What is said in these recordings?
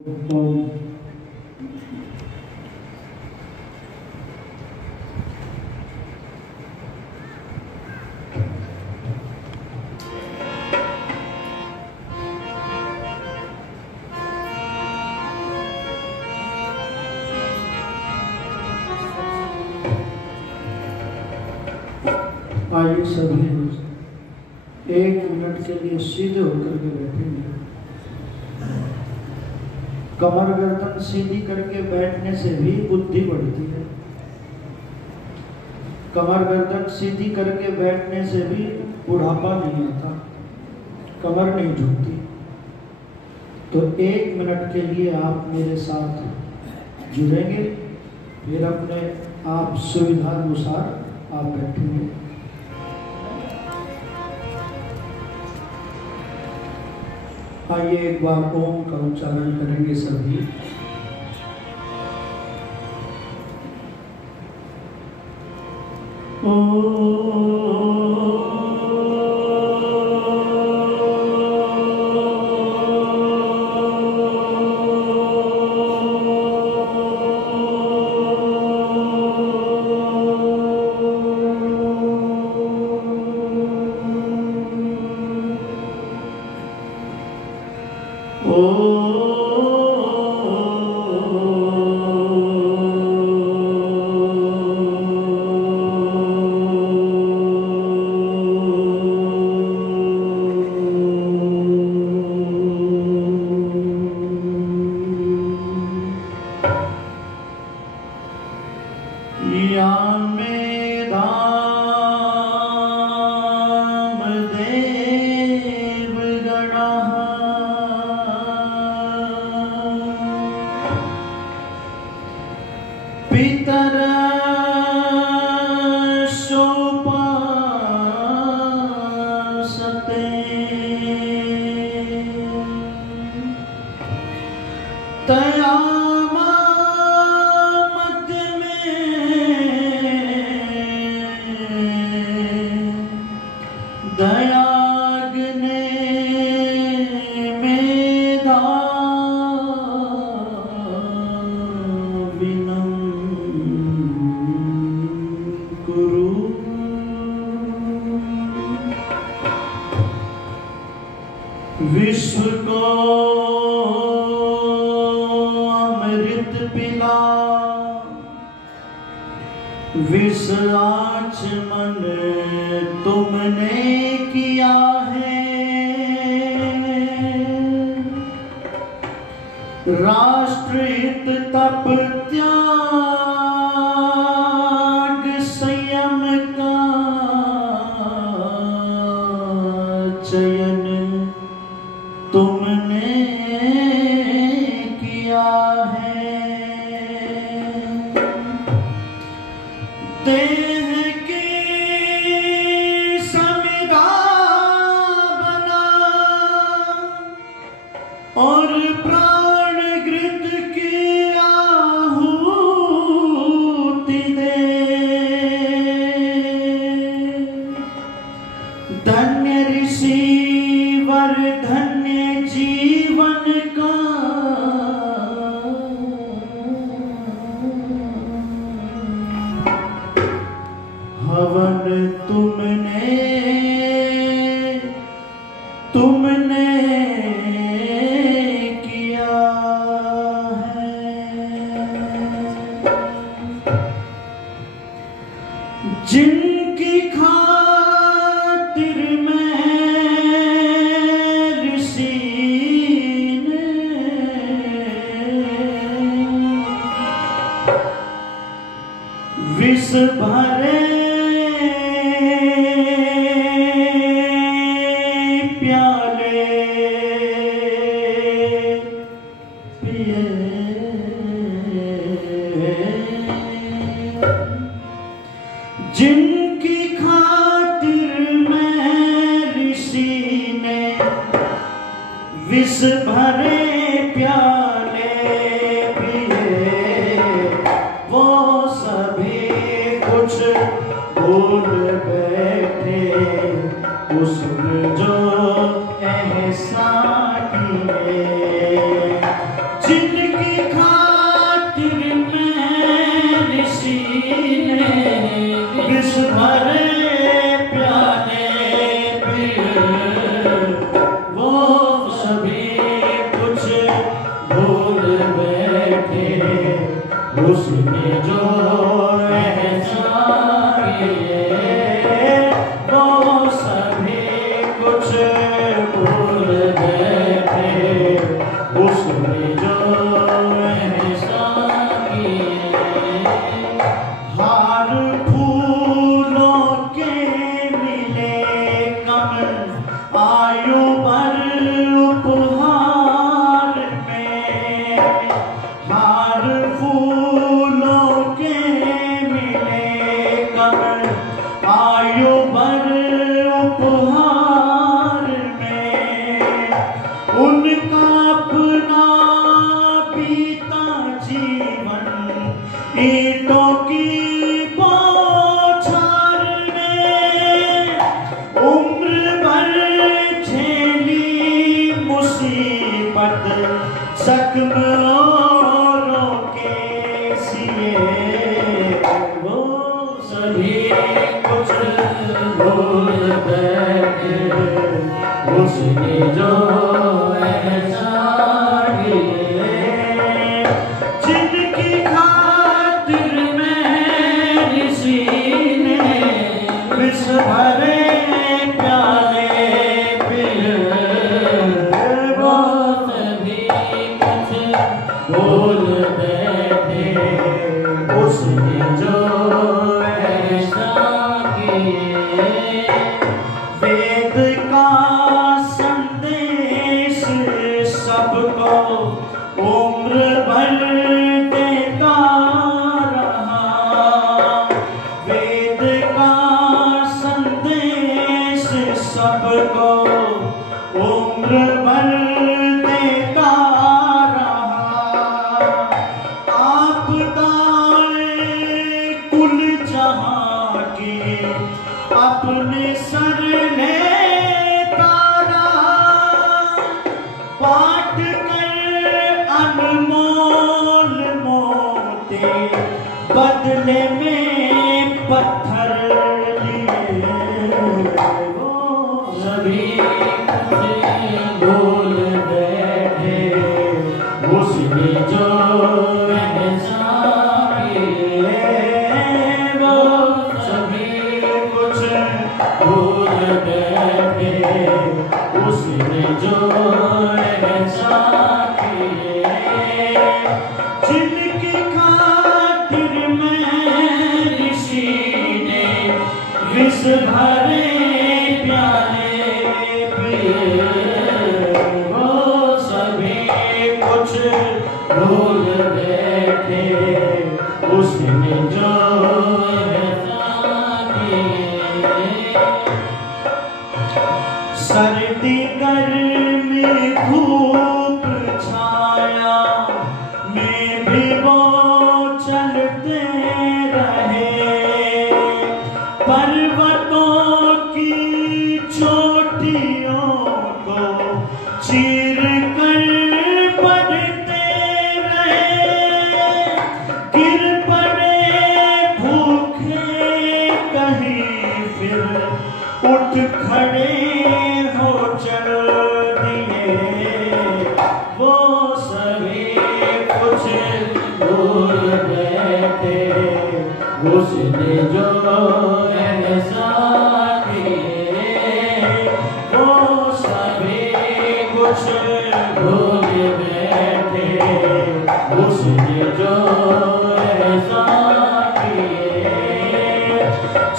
तो आइए सभी एक मिनट के लिए सीधे होकर के बैठेंगे। कमर गर्दन सीधी करके बैठने से भी बुद्धि बढ़ती है। कमर गर्दन सीधी करके बैठने से भी बुढ़ापा नहीं आता, कमर नहीं झुकती। तो एक मिनट के लिए आप मेरे साथ जुड़ेंगे, फिर अपने आप सुविधा अनुसार आप बैठेंगे। आइए एक बार ओम का उच्चारण करेंगे सभी। विश्व को अमृत पिला, विष आचमन तुमने किया है। राष्ट्रहित तप त्याग संयम का चयन तुमने किया है। देह की संविदा बना और प्राण घृत की आहुति दे। धन्य ऋषि वर धन्य जीवन का हवन तुमने किया है। जिनकी खातिर मैं ऋषि ने विष भरे प्याले पिए, जिनकी खातिर मैं ऋषि ने विष भरे प्याले पिए, वो सभी कुछ भूल बैठे उसने जो एहसान किए। भूल बैठे उसने जो एहसान किए वो सभी कुछ भूल बैठे उसने जो एहसान किए। हार फूलों के मिले कम आयु भर उपहार में, हार फूलों के मिले कम आयु भर उपहार में, उनका अपना बीता जीवन ईंटों की बौछार में, उम्र भर झेली मुसीबत जख्म औरों के सिए वो सभी कुछ भूल बैठे उसने जो एहसान किए। जिनकी खातिर में ऋषि ने विष भरे प्याले पिए वो सभी कुछ भूल बैठे उसने जो एहसान किए। वेद का संदेश सबको उम्र भर देता रहा, वेद का संदेश सबको उम्र भर देता रहा। आप दाए कुल जहां की अपने सर लेता रहा, बांट कर अनमोल मोती बदले में पत्थर लिए वो सभी भूल बैठे उसने जो एहसान किए वो सभी कुछ भूल बैठे उसने जो एहसान किए। जिनकी खातिर में ऋषि ने विष भरे प्याले पिए वो सभी कुछ भूल बैठे उसने जो एहसान किए। सर्दी गर्मी धूप छाया में भी वो चलते रहे, पर्वतों की चोटियों को चीर कर बढ़ते रहे, गिर पड़े भूखे कहीं फिर उठ खड़े हो चल दिए वो सभी कुछ भूल बैठे उसने जो एहसान किए वो सभी कुछ भूल बैठे उसने जो एहसान किए।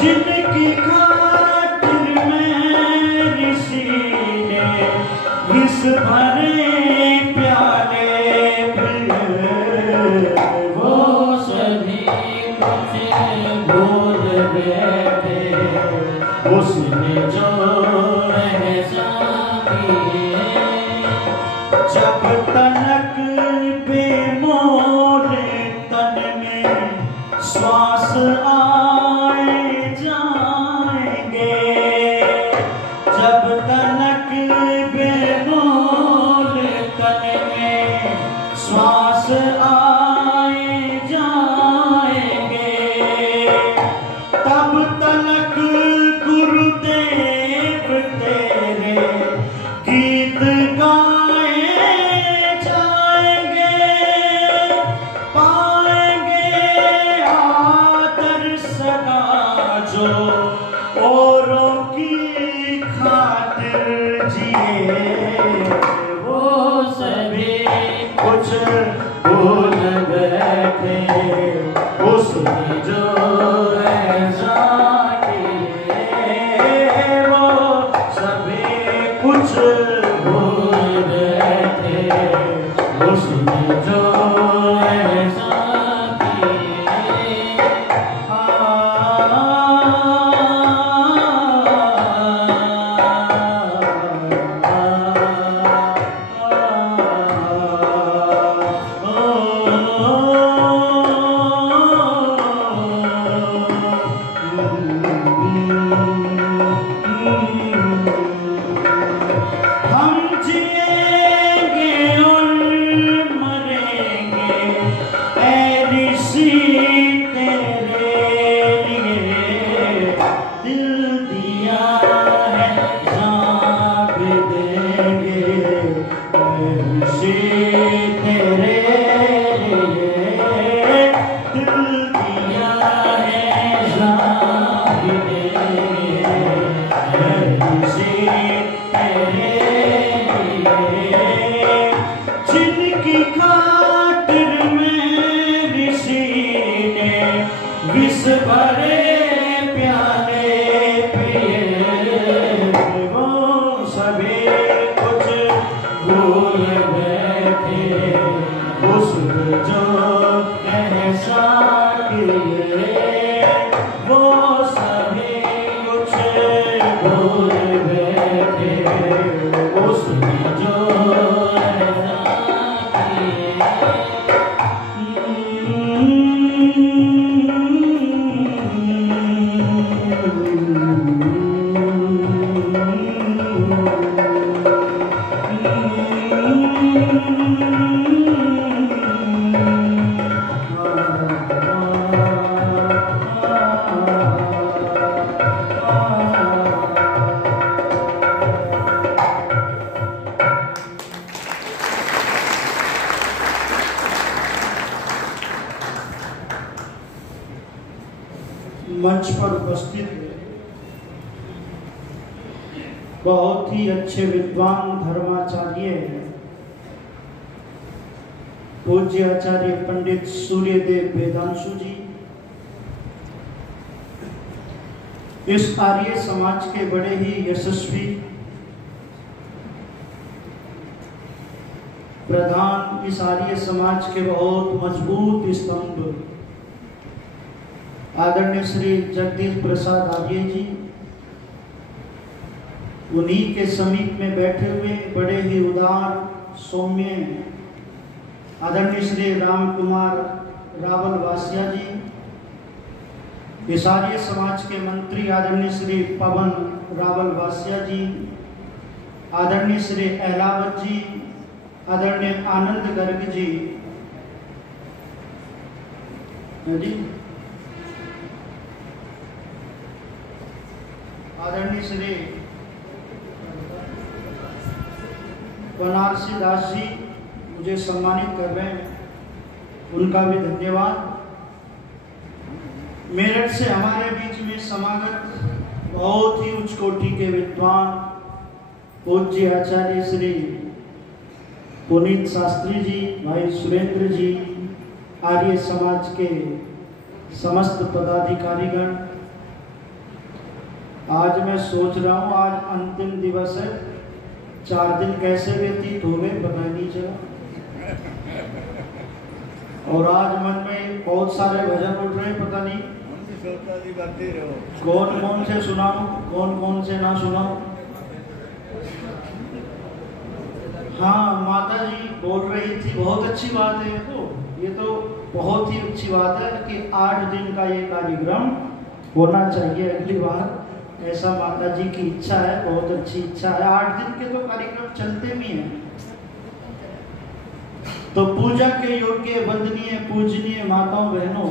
जिनकी खातिर में ऋषि ने विष भरे प्याले पिए वो सभी कुछ भूल बैठे उसने जो एहसान किए। जब तलक बेमोल तन में श्वास आए जाएंगे, जब तलक बेमोल तन में श्वास आए जो ऐसा किए मंच पर उपस्थित बहुत ही अच्छे विद्वान धर्माचार्य पूज्य आचार्य पंडित सूर्यदेव वेदांशु जी, इस आर्य समाज के बड़े ही यशस्वी प्रधान, इस आर्य समाज के बहुत मजबूत स्तंभ आदरणीय श्री जगदीश प्रसाद आर्य जी, उन्हीं के समीप में बैठे हुए बड़े ही उदार सौम्य आदरणीय श्री राम कुमार रावल वासिया जी, इस आर्य समाज के मंत्री आदरणीय श्री पवन रावल वासिया जी, आदरणीय श्री अहलावत जी, आदरणीय आनंद गर्ग जी, आदरणीय श्री बनारसी दास जी मुझे सम्मानित कर रहे हैं, उनका भी धन्यवाद। मेरठ से हमारे बीच में समागत बहुत ही उच्च कोटि के विद्वान पूज्य आचार्य श्री पुनीत शास्त्री जी, भाई सुरेंद्र जी, आर्य समाज के समस्त पदाधिकारीगण, आज मैं सोच रहा हूँ आज अंतिम दिवस है, 4 दिन कैसे व्यतीत हो गए पता नहीं चला। और आज मन में बहुत सारे भजन उठ रहे, पता नहीं कौन कौन से सुनाऊं, कौन कौन से ना सुनाऊं। हाँ, माता जी बोल रही थी, बहुत अच्छी बात है। ये तो बहुत ही अच्छी बात है कि 8 दिन का ये कार्यक्रम होना चाहिए अगली बार, ऐसा माता जी की इच्छा है, बहुत अच्छी इच्छा है। 8 दिन के तो कार्यक्रम चलते भी हैं। तो पूजा के योग्य वंदनीय पूजनीय माताओं बहनों,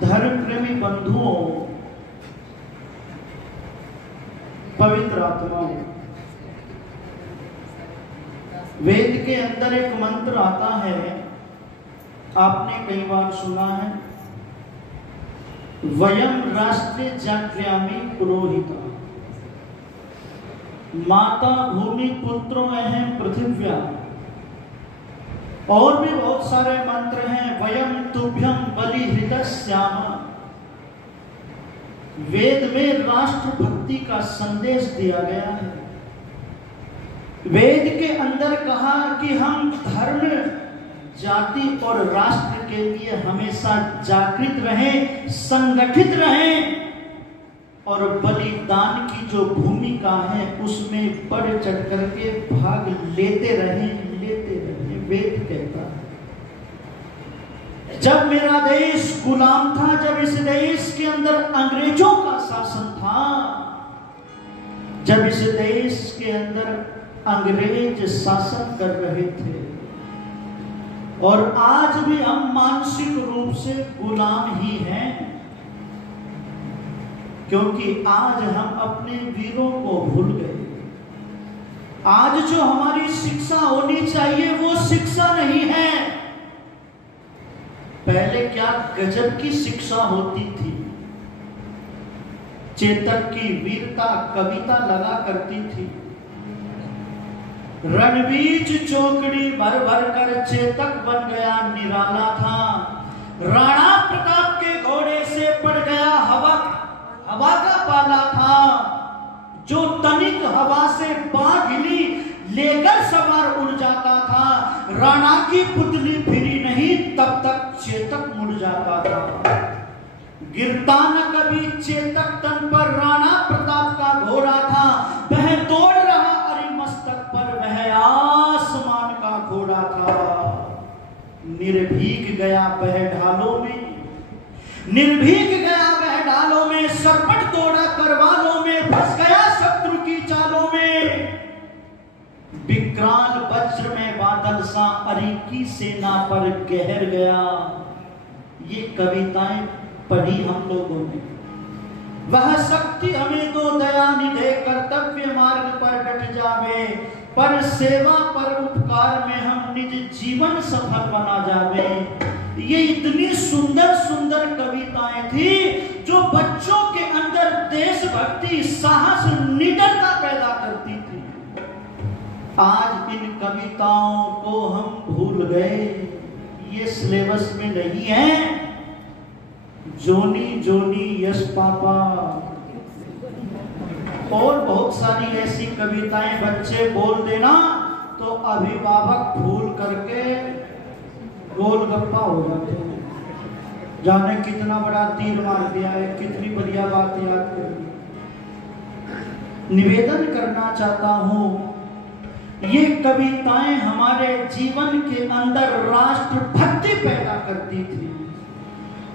धर्म प्रेमी बंधुओं, पवित्र आत्माओं, वेद के अंदर एक मंत्र आता है, आपने कई बार सुना है, वयम राष्ट्रे जाग्र्यामि पुरोहिता, माता भूमि पुत्रो अहम पृथिव्या। और भी बहुत सारे मंत्र हैं, वयम तुभ्यम बलि हृदस्याम। वेद में राष्ट्र भक्ति का संदेश दिया गया है। वेद के अंदर कहा कि हम धर्म, जाति और राष्ट्र के लिए हमेशा जागृत रहें, संगठित रहें और बलिदान की जो भूमिका है उसमें बढ़ चढ़ करके भाग लेते रहें। वेद कहता है जब मेरा देश गुलाम था, जब इस देश के अंदर अंग्रेजों का शासन था, जब इस देश के अंदर अंग्रेज शासन कर रहे थे, और आज भी हम मानसिक रूप से गुलाम ही हैं, क्योंकि आज हम अपने वीरों को भूल गए। आज जो हमारी शिक्षा होनी चाहिए वो शिक्षा नहीं है। पहले क्या गजब की शिक्षा होती थी। चेतक की वीरता कविता लगा करती थी। रणबीज चौकड़ी भर भर कर चेतक बन गया निराला था। राणा प्रताप के घोड़े से पड़ गया हवा का पाला था। जो तनिक हवा से बाग हिली लेकर सवार उड़ जाता था। राणा की पुतली फिरी नहीं तब तक चेतक मुड़ जाता था। गिरता न कभी चेतक तन पर राणा प्रताप का घोड़ा था। वह दौड़ रहा अरिमस्तक पर, वह आसमान का घोड़ा था। निर्भीग गया वह ढालों में, निर्भीग गया वह ढालों में। सरपट दौड़ा करवालों में, फंस गया शत्रु की चालों में। विक्राल वज्र में बादल सा अरिकी सेना पर गहर गया। ये कविताएं पढ़ी हम लोगों ने। वह शक्ति हमें दो दया निधे, कर्तव्य मार्ग पर डट जावे। पर सेवा पर उपकार में हम निज जीवन सफल बना जावे। ये इतनी सुंदर सुंदर कविताएं थी जो बच्चों के अंदर देशभक्ति, साहस, निडरता पैदा करती थी। आज इन कविताओं को हम भूल गए। ये सिलेबस में नहीं है। जोनी जोनी यश पापा और बहुत सारी ऐसी कविताएं बच्चे बोल देना तो अभिभावक भूल करके गोलगप्पा हो जाते हैं। जाने कितना बड़ा तीर मार दिया है, कितनी बढ़िया बात याद कर दी। निवेदन करना चाहता हूं, ये कविताएं हमारे जीवन के अंदर राष्ट्रभक्ति पैदा करती थी।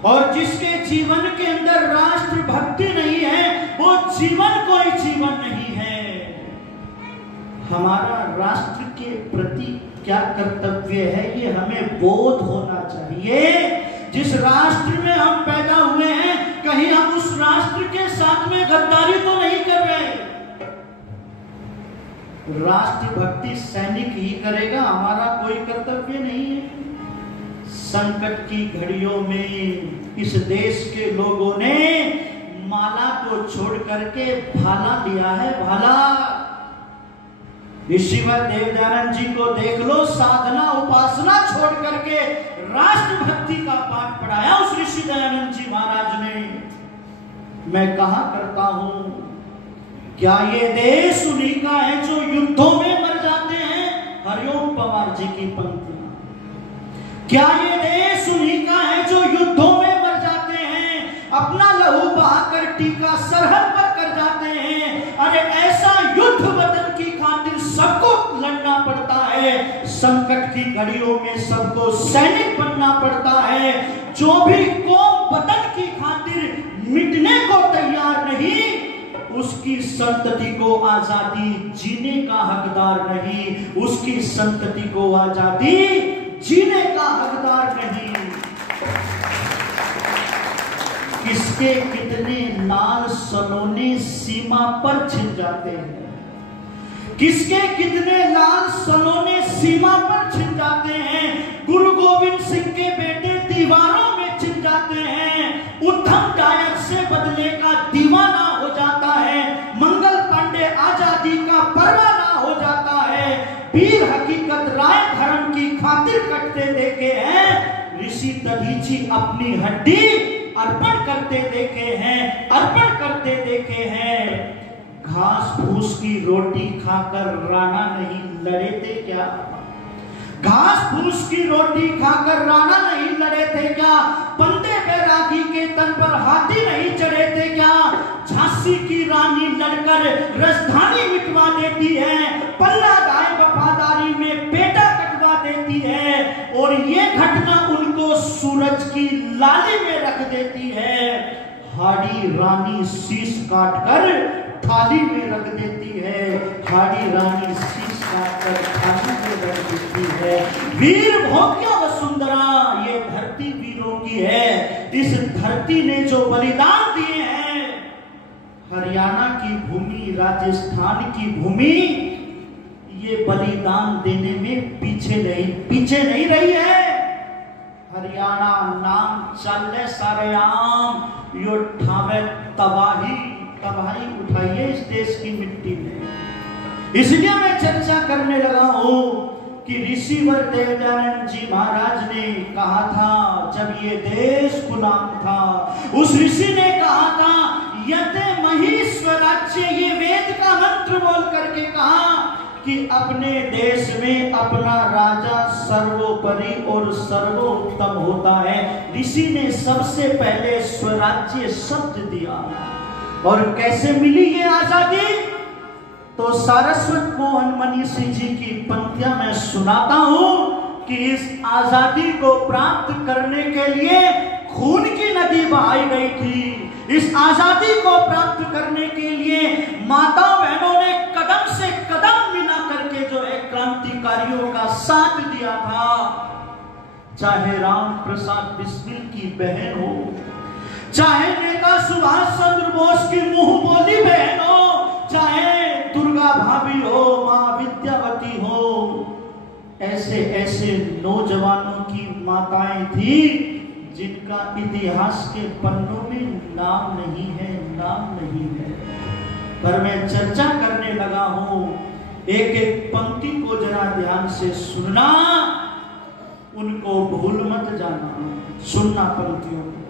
और जिसके जीवन के अंदर राष्ट्रभक्ति नहीं है वो जीवन कोई जीवन नहीं है। हमारा राष्ट्र के प्रति क्या कर्तव्य है ये हमें बोध होना चाहिए। जिस राष्ट्र में हम पैदा हुए हैं कहीं हम उस राष्ट्र के साथ में गद्दारी तो नहीं कर रहे। राष्ट्रभक्ति सैनिक ही करेगा, हमारा कोई कर्तव्य नहीं है। संकट की घड़ियों में इस देश के लोगों ने माला को छोड़ करके भाला लिया है। भाला ऋषिवर देवदयानंद जी को देख लो, साधना उपासना छोड़ करके राष्ट्रभक्ति का पाठ पढ़ाया उस ऋषि दयानंद जी महाराज ने। मैं कहा करता हूं, क्या ये देश उन्हीं का है जो युद्धों में मर जाते हैं? हरिओम पवार जी की पंक्तियां। क्या ये देश उन्हीं का है जो युद्धों में मर जाते हैं, अपना लहू बहाकर टीका सरहद पर कर जाते हैं? अरे ऐसा युद्ध वतन की खातिर सबको लड़ना पड़ता है। संकट की घड़ियों में सबको सैनिक बनना पड़ता है। जो भी कौम वतन की खातिर मिटने को तैयार नहीं, उसकी संतति को आजादी जीने का हकदार नहीं। उसकी संतति को आजादी जीने का हकदार नहीं। किसके कितने लाल सलोने सीमा पर छिन जाते हैं, किसके कितने लाल सलोने सीमा पर छिन जाते हैं। गुरु गोविंद सिंह के बेटे दीवारों में छिन जाते हैं। उद्धम डायर से बदले का दीवाना हो जाता है। मंगल पांडे आजादी का परवाना हो जाता है। वीर हकीकत राय धर्म की खातिर कटते देखे हैं। ऋषि दधीची अपनी हड्डी अर्पण करते देखे हैं, अर्पण करते देखे हैं। घास फूस की रोटी खाकर राणा नहीं लड़े थे क्या? घास फूस की रोटी खाकर राणा नहीं लड़े थे क्या? बंदे बैरागी के तन पर हाथी नहीं चढ़े थे क्या? झांसी की रानी लड़कर राजधानी मिटवा देती है, पल्ला गाय वफादारी में बेटा कटवा देती है, और ये घटना उनको सूरज की लाली में रख देती है। हाड़ी रानी शीश काटकर थाली में रख देती है, हाड़ी रानी शीश काटकर थाली में रख देती है। वीर भोग्य वसुंधरा, ये धरती वीरों की है। इस धरती ने जो बलिदान दिए हैं, हरियाणा की भूमि, राजस्थान की भूमि, ये बलिदान देने में पीछे नहीं रही है। हरियाणा नाम चले सारे आम, यो ठावे तबाही उठाइए इस देश की मिट्टी में। इसलिए मैं चर्चा करने लगा हूं कि ऋषिवर देवदयानंद जी महाराज ने कहा था, जब ये देश गुलाम था, उस ऋषि ने कहा था, यते महीश्वराज्य, ये वेद का मंत्र बोल करके कहा कि अपने देश में अपना राजा सर्वोपरि और सर्वोत्तम होता है। ऋषि ने सबसे पहले स्वराज्य शब्द दिया। और कैसे मिली ये आजादी? तो सारस्वत मोहन मनीषी जी की पंक्तियां मैं सुनाता हूं कि इस आजादी को प्राप्त करने के लिए खून की नदी बहाई गई थी। इस आजादी को प्राप्त करने के लिए माता बहनों ने कदम से कदम मिला करके जो है क्रांतिकारियों का साथ दिया था। चाहे राम प्रसाद बिस्मिल की बहन हो, चाहे नेता सुभाष चंद्र बोस की मुंह बोली बहन हो, चाहे दुर्गा भाभी हो, मां विद्यावती हो, ऐसे ऐसे नौजवानों की माताएं थी जिनका इतिहास के पन्नों में नाम नहीं है। पर मैं चर्चा करने लगा हूं, एक एक पंक्ति को जरा ध्यान से सुनना, उनको भूल मत जाना, सुनना पंक्तियों को।